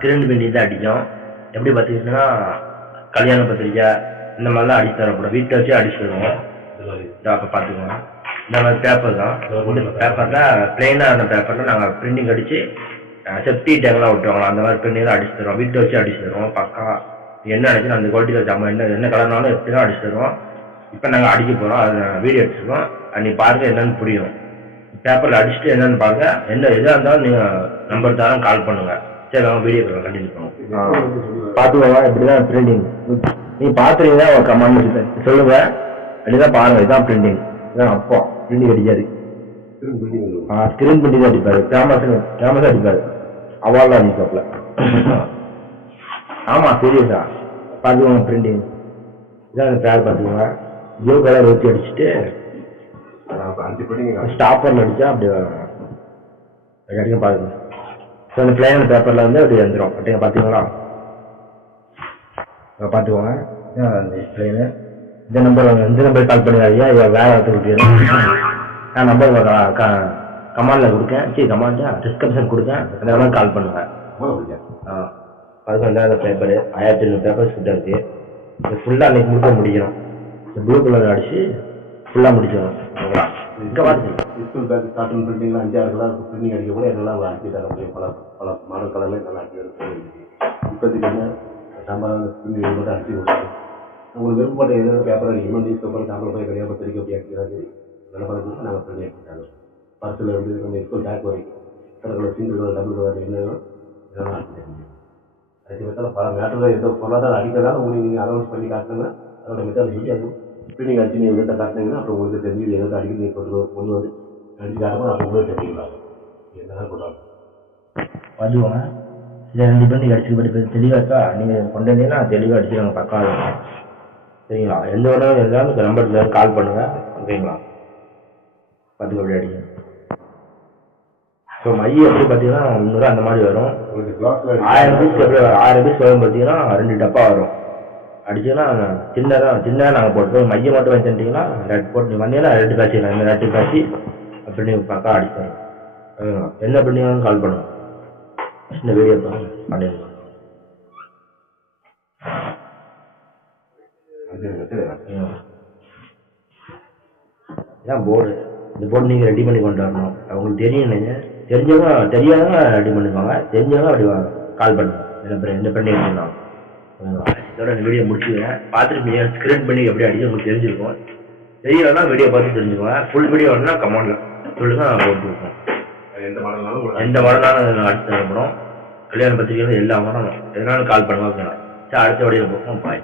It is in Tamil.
ஸ்கிரீன் பிரிண்டிங் தான் அடிக்கும். எப்படி பார்த்தீங்கன்னா கல்யாண பத்திரிக்கை இந்த மாதிரிலாம் அடிச்சு தரக்கூடாது, வீட்டில் வச்சு அடிச்சு தருவோம். அப்போ பார்த்துக்கோங்க, இந்த மாதிரி பேப்பர் தான். இந்த பேப்பரில் பிளெயினான பேப்பரில் நாங்கள் பிரிண்டிங் அடித்து செப்டி டேங்க்லாம் விட்டுருவாங்களா அந்த மாதிரி பிரிண்டிங் தான் அடிச்சு தருவோம். வீட்டில் வச்சு அடிச்சு தருவோம். பக்கா என்ன அடிச்சு அந்த குவாலிட்டியில் ஜாமான் என்ன கலர்னாலும் எப்படி தான் அடிச்சு தருவோம். இப்போ நாங்கள் அடிக்க போகிறோம், அதை வீடியோ எடுத்துருக்கோம். நீ பாருங்கள் என்னென்னு புரியும். பேப்பரில் அடிச்சுட்டு என்னென்னு பாருங்கள். எதாக இருந்தாலும் நீங்கள் நம்பர் தரம் கால் பண்ணுங்கள். சரி, அவங்க வீடியோ கண்டினியூ பண்ணுவோம். பார்த்துக்கோங்க, இப்படி தான் பிரிண்டிங். நீங்கள் பார்த்துறீங்கன்னா ஒரு கமெண்ட் சொல்லுங்கள். அப்படிதான் பாருங்கள், இதுதான் பிரிண்டிங். இதுதான் அப்போ பிரிண்டிங் அடிக்காது. ஸ்கிரீன் பிரிண்டிங் தான் அடிப்பார். ஃபேமஸாக அடிப்பார். அவார்ட்லாம் அடிப்பாப்ல. ஆமாம், சீரியஸா பார்த்துக்கோங்க. பிரிண்டிங் இதான் அந்த பேர் பார்த்துக்கோங்க. ப்ளூ கலர் வச்சு அடிச்சுட்டு ஸ்டாப்பரில் அடித்தா அப்படி அடிக்க பாருங்க. ஸோ அந்த பிளைனான பேப்பரில் வந்து அப்படி வந்துடும். அப்படிங்க பார்த்தீங்களா? பார்த்துக்கோங்க. பிளைனு இந்த நம்பர் கால் பண்ணிடாதீங்க. வேறு ஒருத்தருக்கு நான் நம்பர் கமாண்டில் கொடுக்கேன். சரி, கமாண்டில் டிஸ்கிரிப்ஷன் கொடுக்கேன். அந்த மாதிரி கால் பண்ணுங்கள். அதுக்கு வந்து அந்த பேப்பரு 1700 பேப்பர்ஸ் கிட்ட இருக்குது. இது ஃபுல்லாக அன்றைக்கி முழுக்க முடிக்கணும். இந்த ப்ளூ கலர் அடித்து ஃபுல்லாக முடிச்சிடணும். ஓகேங்களா? இங்கே பார்த்து ஸ்கூல் பேக் காட்டன் பிரிண்டிங்லாம் 5-6 கலர் பிரிண்டிங் அடிக்க கூட எல்லாம் அடிச்சு தர முடியும். பல மாடல் கலர்லேயே நல்லா அடிச்சு தர இப்போதைக்கு வந்து சாம்பார் பிரிண்டிங் மட்டும் அடிச்சு கொடுக்கும். உங்களுக்கு விருப்பப்பட்ட எதாவது பேப்பர் அடிக்கணும், நியூஸ் பேப்பர் சாம்பிள் போய் கல்யாணம் பத்திரிக்கை அப்படி அடிக்கிறாரு நல்ல பழக்கம் நாங்கள் பிரிண்ட் அடிச்சுட்டாங்க. பர்ஸில் இருந்து நம்ம ஸ்கூல் பேக் வரைக்கும் colour single colour double colour என்னன்னா இதெல்லாம் அடிச்சு தரணும். அடிச்சு பார்த்தாலும் பல மேட்டரில் எந்த பொருளாதாரம் அடிக்கிறதா உங்களுக்கு நீங்கள் அனௌன்ஸ் பண்ணி காட்டினா அதோட மெத்தட் சொல்லி அது பிரிண்டிங் அடிச்சு நீங்கள் எதாவது காட்டினீங்கன்னா அப்புறம் உங்களுக்கு தெரிஞ்சு எதாவது அடிக்க நீங்கள் கொண்டு வந்து அடிச்சு காட்டும்போது அப்போ உங்களுக்கு தெரிஞ்சுக்கலாம் என்னதான் கொண்டாங்க பார்த்துக்கோங்க. இதை 2 பிரிண்டிங் அடிச்சு பற்றி தெளிவாக இருக்கா? நீங்கள் கொண்டு வந்தீங்கன்னா தெளிவாக அடிச்சுருவாங்க. பக்கம் இருக்கும். சரிங்களா? எந்த வேணாலும் இருந்தாலும் நம்பருக்கு கால் பண்ணுங்கள். ஓகேங்களா? பார்த்துக்க அப்படி அடிங்க. ஸோ மையம் எப்படி பார்த்தீங்கன்னா 300 அந்த மாதிரி வரும். 1000 பீஸ் எப்படி வரும்? 1000 பீஸ் வரும் பார்த்தீங்கன்னா 2 டப்பா வரும். அடிச்சுன்னா சின்னதாக நாங்கள் போட்டுருவோம். மையம் மட்டும் வச்சுட்டிங்கன்னா ரெட் போட்டு நீங்கள் வந்தீங்கன்னா 2 பேட்சிக்கலாம். இந்த 2 பேட்சி அப்படி பக்கா அடிச்சிடும். ஓகேங்களா? என்ன பண்ணிங்கன்னு கால் பண்ணுங்கள். இந்த வீடியோ பண்ணிடலாம். இதான் போர்டு. இந்த போர்டு நீங்கள் ரெடி பண்ணி கொண்டு வரணும். அவங்களுக்கு தெரியும். நீங்கள் தெரியாதவங்க ரெடி பண்ணிப்பாங்க. தெரிஞ்சவங்க அப்படி கால் பண்ணுங்க. எந்த பண்ணி எடுத்துருந்தாங்க. இதோட இந்த வீடியோ முடிச்சுக்கேன். பார்த்துட்டு ஸ்க்ரீன் பண்ணி எப்படி அடிச்சு உங்களுக்கு தெரிஞ்சிருக்கும். தெரியலன்னா வீடியோ பார்த்து தெரிஞ்சுக்கோங்க. ஃபுல் வீடியோ வரணும்னா கமெண்டில் சொல்லுங்கள், போட்டுருக்கோம். எந்த மாடலாலும் அடிச்சு தரப்படும். கல்யாண பத்திரிகையில் எல்லா மாடலும் எதனாலும் கால் பண்ணுவாங்க. சரி, அடுத்த வீடியோ பார்ப்போம். பாய்.